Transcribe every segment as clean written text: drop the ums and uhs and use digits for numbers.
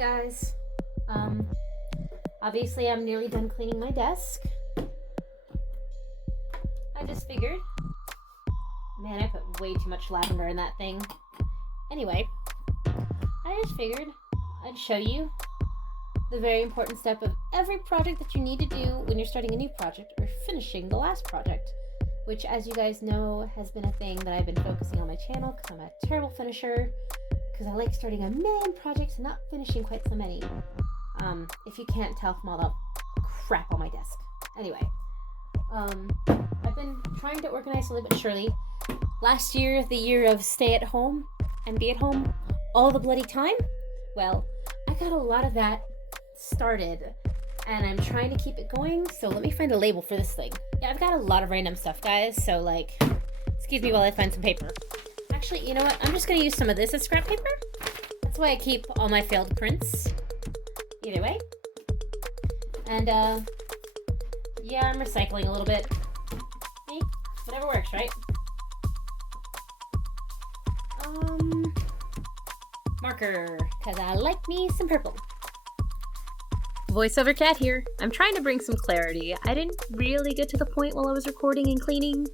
guys. Obviously I'm nearly done cleaning my desk. I just figured. Man, I put way too much lavender in that thing. Anyway, I just figured I'd show you the very important step of every project that you need to do when you're starting a new project or finishing the last project, which, as you guys know, has been a thing that I've been focusing on my channel because I'm a terrible finisher, because I like starting a million projects and not finishing quite so many. If you can't tell from all the crap on my desk. Anyway, I've been trying to organize slowly but surely. Last year, the year of stay at home and be at home all the bloody time, well, I got a lot of that started and I'm trying to keep it going, so let me find a label for this thing. Yeah, I've got a lot of random stuff, guys, so like, excuse me while I find some paper. Actually, you know what? I'm just gonna use some of this as scrap paper. That's why I keep all my failed prints. Either way. And, yeah, I'm recycling a little bit. Hey, whatever works, right? Marker, because I like me some purple. Voiceover Cat here. I'm trying to bring some clarity. I didn't really get to the point while I was recording and cleaning.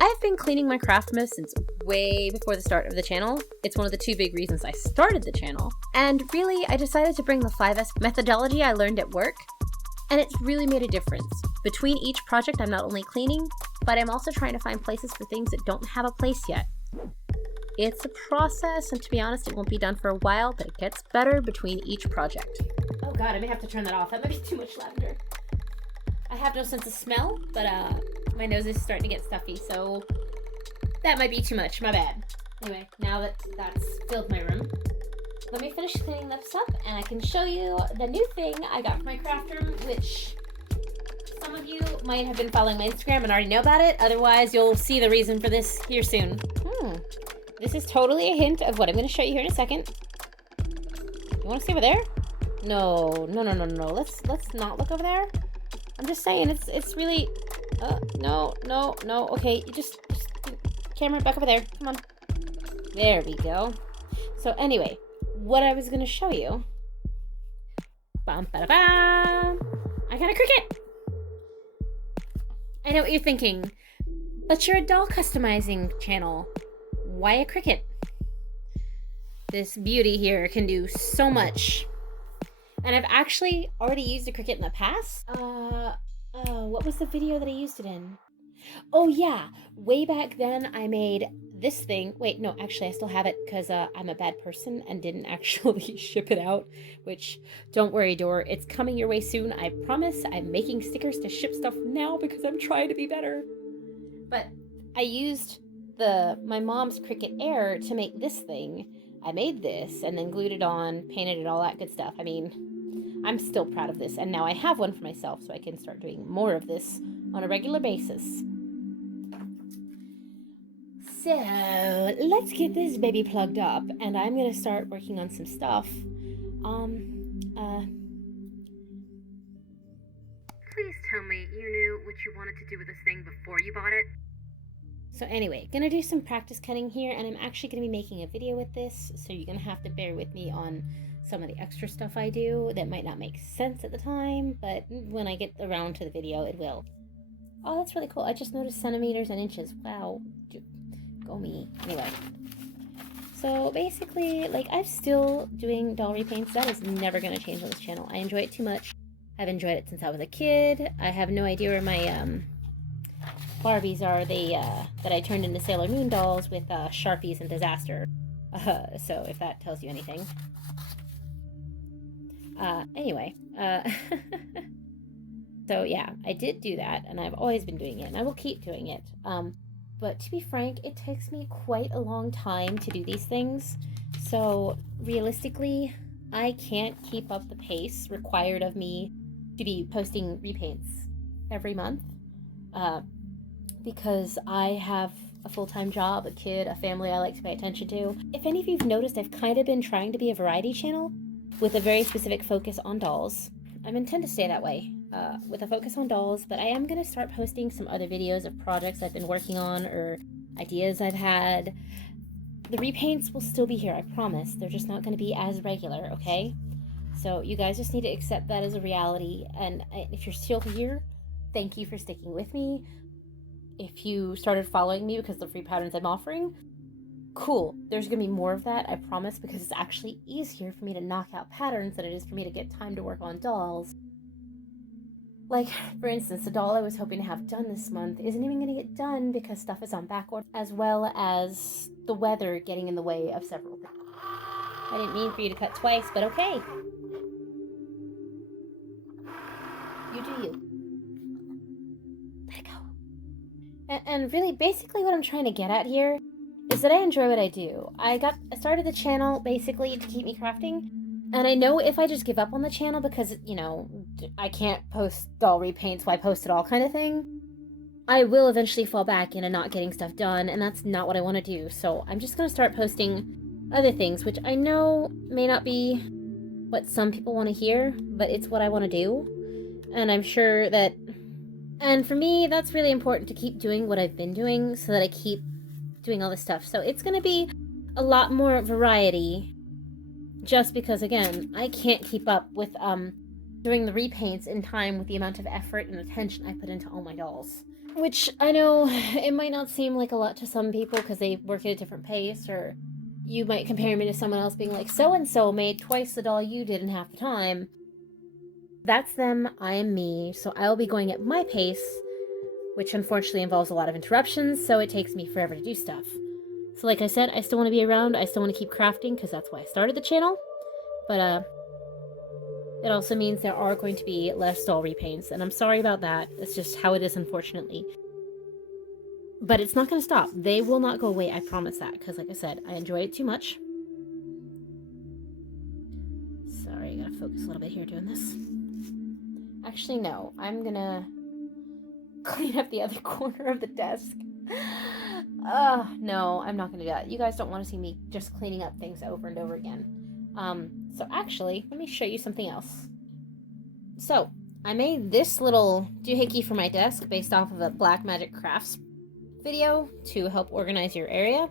I've been cleaning my craft mess since way before the start of the channel. It's one of the two big reasons I started the channel. And really, I decided to bring the 5S methodology I learned at work, and it's really made a difference. Between each project, I'm not only cleaning, but I'm also trying to find places for things that don't have a place yet. It's a process, and to be honest, it won't be done for a while, but it gets better between each project. Oh god, I may have to turn that off. That might be too much lavender. I have no sense of smell, but my nose is starting to get stuffy, so that might be too much. My bad. Anyway, now that that's filled my room, let me finish cleaning this up, and I can show you the new thing I got for my craft room, which some of you might have been following my Instagram and already know about it. Otherwise, you'll see the reason for this here soon. This is totally a hint of what I'm going to show you here in a second. You want to see over there? No. Let's not look over there. I'm just saying, it's really, no. Okay, you just camera back over there. Come on. There we go. So anyway, what I was going to show you. Bum, ba, da, bum. I got a Cricut. I know what you're thinking, but you're a doll customizing channel. Why a Cricut? This beauty here can do so much. And I've actually already used a Cricut in the past. What was the video that I used it in? Oh yeah, way back then I made this thing. Wait, no, actually I still have it because I'm a bad person and didn't actually ship it out, which, don't worry, Dor, it's coming your way soon, I promise. I'm making stickers to ship stuff now because I'm trying to be better. But I used my mom's Cricut Air to make this thing. I made this and then glued it on, painted it, all that good stuff. I mean, I'm still proud of this, and now I have one for myself, so I can start doing more of this on a regular basis. So, let's get this baby plugged up, and I'm gonna start working on some stuff. Please tell me you knew what you wanted to do with this thing before you bought it. So anyway, gonna do some practice cutting here, and I'm actually gonna be making a video with this, so you're gonna have to bear with me on some of the extra stuff I do that might not make sense at the time, but when I get around to the video, it will. Oh, that's really cool. I just noticed centimeters and inches. Wow. Go me. Anyway. So basically, like, I'm still doing doll repaints. That is never gonna change on this channel. I enjoy it too much. I've enjoyed it since I was a kid. I have no idea where my, Barbies are that I turned into Sailor Moon dolls with Sharpies and Disaster. So if that tells you anything. Anyway. So yeah, I did do that, and I've always been doing it, and I will keep doing it. But to be frank, it takes me quite a long time to do these things. So realistically, I can't keep up the pace required of me to be posting repaints every month. Because I have a full-time job, a kid, a family I like to pay attention to. If any of you've noticed, I've kind of been trying to be a variety channel with a very specific focus on dolls. I intend to stay that way, with a focus on dolls, but I am going to start posting some other videos of projects I've been working on or ideas I've had. the repaints will still be here, I promise. They're just not going to be as regular, okay? So you guys just need to accept that as a reality. And if you're still here, thank you for sticking with me. If you started following me because of the free patterns I'm offering, cool. There's going to be more of that, I promise, because it's actually easier for me to knock out patterns than it is for me to get time to work on dolls. Like, for instance, the doll I was hoping to have done this month isn't even going to get done because stuff is on backorder, as well as the weather getting in the way of several things. I didn't mean for you to cut twice, but okay. You do you. Let it go. And really, basically what I'm trying to get at here is that I enjoy what I do. I started the channel basically to keep me crafting, and I know if I just give up on the channel because, you know, I can't post doll repaints, so I post it all kind of thing, I will eventually fall back into not getting stuff done, and that's not what I want to do. So I'm just going to start posting other things, which I know may not be what some people want to hear, but it's what I want to do. And I'm sure that, and for me, that's really important to keep doing what I've been doing so that I keep doing all this stuff. So it's going to be a lot more variety, just because, again, I can't keep up with doing the repaints in time with the amount of effort and attention I put into all my dolls. Which, I know, it might not seem like a lot to some people because they work at a different pace, or you might compare me to someone else being like, so-and-so made twice the doll you did in half the time. That's them, I am me, so I'll be going at my pace, which unfortunately involves a lot of interruptions, so it takes me forever to do stuff. So like I said, I still want to be around, I still want to keep crafting, because that's why I started the channel, but it also means there are going to be less doll repaints, and I'm sorry about that, it's just how it is, unfortunately. But it's not going to stop. They will not go away, I promise that, because like I said, I enjoy it too much. Sorry, I gotta focus a little bit here doing this. Actually, no, I'm gonna clean up the other corner of the desk. No, I'm not gonna do that. You guys don't want to see me just cleaning up things over and over again. So actually, let me show you something else. So, I made this little doohickey for my desk based off of a Black Magic Crafts video to help organize your area,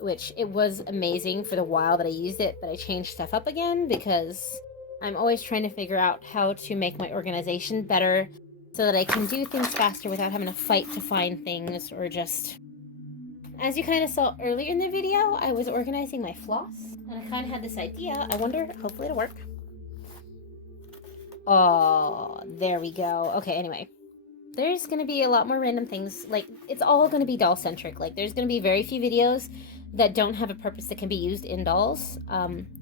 which it was amazing for the while that I used it, but I changed stuff up again because I'm always trying to figure out how to make my organization better so that I can do things faster without having to fight to find things, or just... As you kind of saw earlier in the video, I was organizing my floss, and I kind of had this idea. I wonder, hopefully it'll work. Oh, there we go. Okay, anyway. There's going to be a lot more random things. Like, it's all going to be doll-centric. Like, there's going to be very few videos that don't have a purpose that can be used in dolls.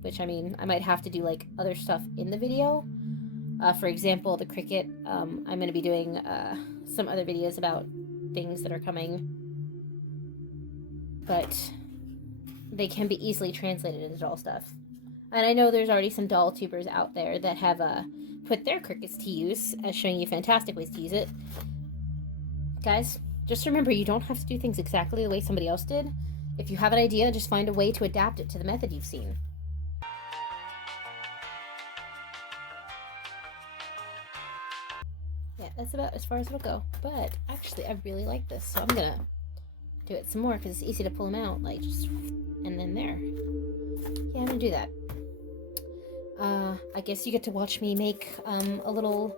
Which, I mean, I might have to do, like, other stuff in the video. For example, the Cricut. I'm going to be doing some other videos about things that are coming. But they can be easily translated into doll stuff. And I know there's already some doll tubers out there that have put their Cricuts to use as showing you fantastic ways to use it. Guys, just remember, you don't have to do things exactly the way somebody else did. If you have an idea, just find a way to adapt it to the method you've seen. Yeah, that's about as far as it'll go. But actually, I really like this, so I'm gonna do it some more because it's easy to pull them out, like just, and then there. Yeah, I'm gonna do that. I guess you get to watch me make a little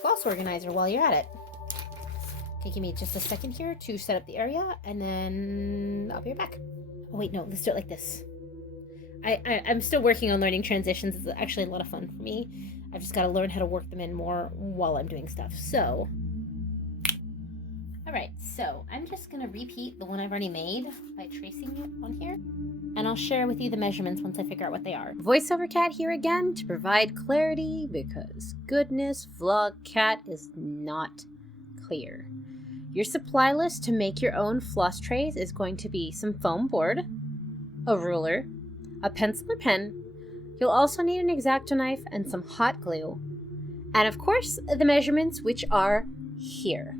floss organizer while you're at it. Okay, give me just a second here to set up the area, and then I'll be right back. Oh wait, no, let's do it like this. I'm still working on learning transitions. It's actually a lot of fun for me. I've just got to learn how to work them in more while I'm doing stuff. So, alright, so I'm just going to repeat the one I've already made by tracing it on here. And I'll share with you the measurements once I figure out what they are. VoiceOver Cat here again to provide clarity, because goodness, Vlog Cat is not clear. Your supply list to make your own floss trays is going to be some foam board, a ruler, a pencil or pen. You'll also need an X-Acto knife and some hot glue. And of course, the measurements, which are here.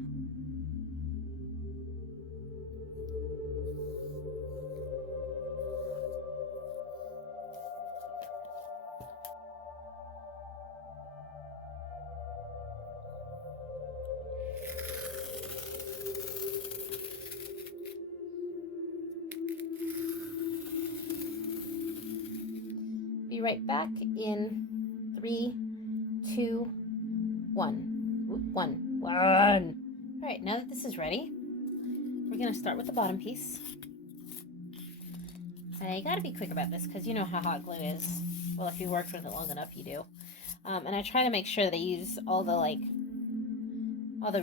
right back in 3, 2, 1. 1. All right, now that this is ready, we're gonna start with the bottom piece. And you gotta be quick about this because you know how hot glue is. Well, if you worked with it long enough, you do. And I try to make sure that I use all the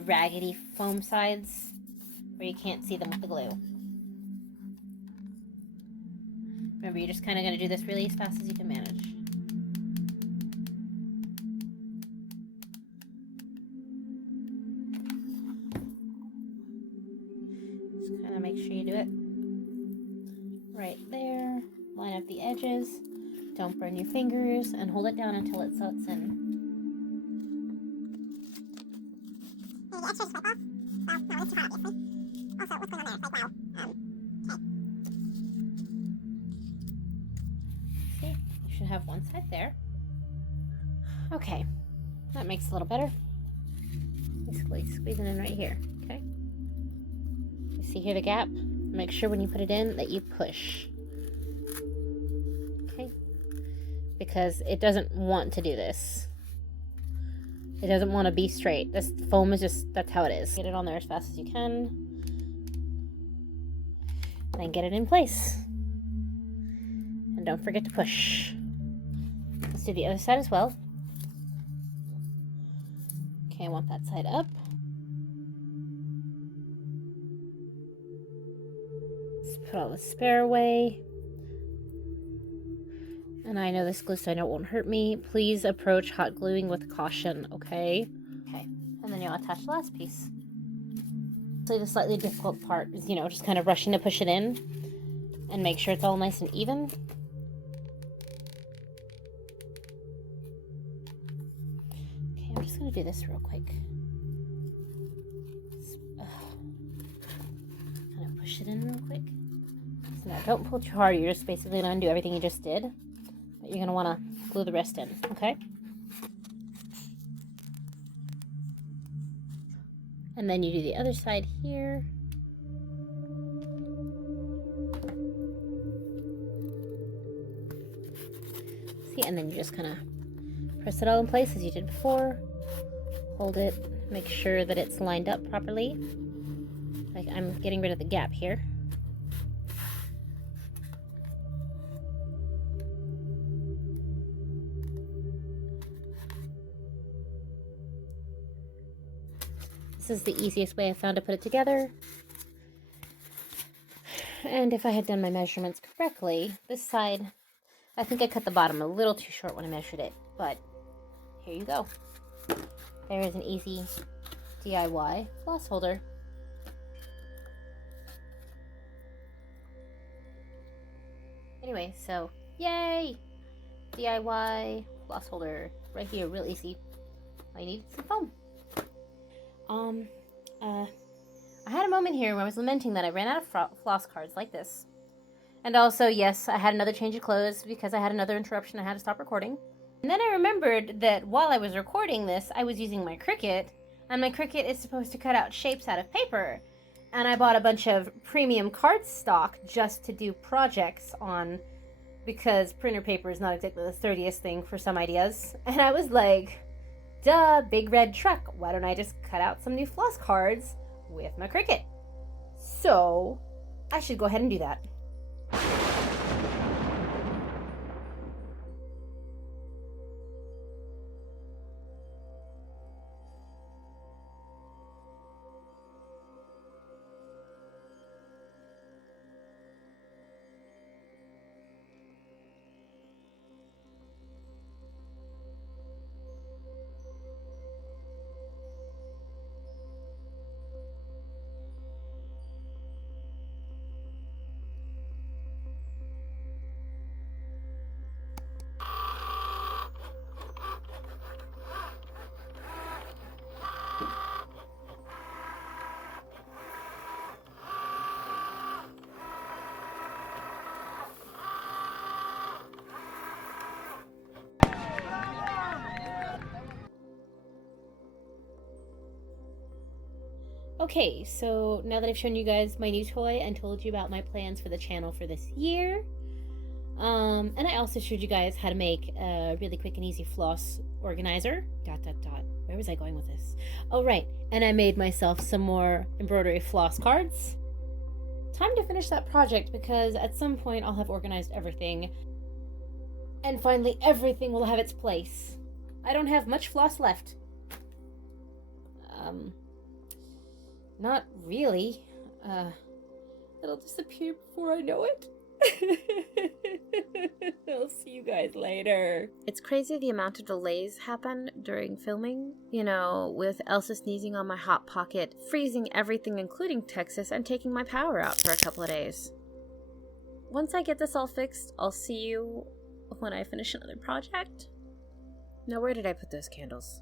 raggedy foam sides where you can't see them with the glue. Remember, you're just kind of going to do this really as fast as you can manage. Just kind of make sure you do it right there. Line up the edges. Don't burn your fingers, and hold it down until it sets in. The extra just wipe off. Well, no, it's too hot, obviously. Also, what's going on there? It's like, wow. Okay. See, you should have one side there. Okay, that makes it a little better. Basically, squeezing in right here, okay? You see here the gap? Make sure when you put it in that you push. Okay? Because it doesn't want to do this. It doesn't want to be straight. This foam is just, that's how it is. Get it on there as fast as you can. And get it in place. And don't forget to push. Let's do the other side as well. Okay, I want that side up. Let's put all the spare away. And I know this glue, so I know it won't hurt me. Please approach hot gluing with caution, okay? Okay, and then you'll attach the last piece. So the slightly difficult part is, you know, just kind of rushing to push it in and make sure it's all nice and even. Okay, I'm just gonna do this real quick. Kind of push it in real quick. So now don't pull too hard, you're just basically gonna undo everything you just did. You're going to want to glue the rest in, okay? And then you do the other side here. See, and then you just kind of press it all in place as you did before. Hold it, make sure that it's lined up properly. Like I'm getting rid of the gap here. This is the easiest way I found to put it together. And if I had done my measurements correctly, this side, I think I cut the bottom a little too short when I measured it, but here you go. There is an easy DIY floss holder. Anyway, so yay! DIY floss holder right here, real easy. All you need is some foam. I had a moment here where I was lamenting that I ran out of floss cards like this. And also, yes, I had another change of clothes because I had another interruption. I had to stop recording. And then I remembered that while I was recording this, I was using my Cricut, and my Cricut is supposed to cut out shapes out of paper. And I bought a bunch of premium cardstock just to do projects on, because printer paper is not exactly the sturdiest thing for some ideas. And I was like, duh, big red truck, why don't I just cut out some new floss cards with my Cricut? So, I should go ahead and do that. Okay, so now that I've shown you guys my new toy and told you about my plans for the channel for this year, And I also showed you guys how to make a really quick and easy floss organizer. ... Where was I going with this? Oh, right. And I made myself some more embroidery floss cards. Time to finish that project because at some point I'll have organized everything. And finally everything will have its place. I don't have much floss left. Not really. It'll disappear before I know it. I'll see you guys later. It's crazy the amount of delays happen during filming. You know, with Elsa sneezing on my hot pocket, freezing everything including Texas, and taking my power out for a couple of days. Once I get this all fixed, I'll see you when I finish another project. Now, where did I put those candles?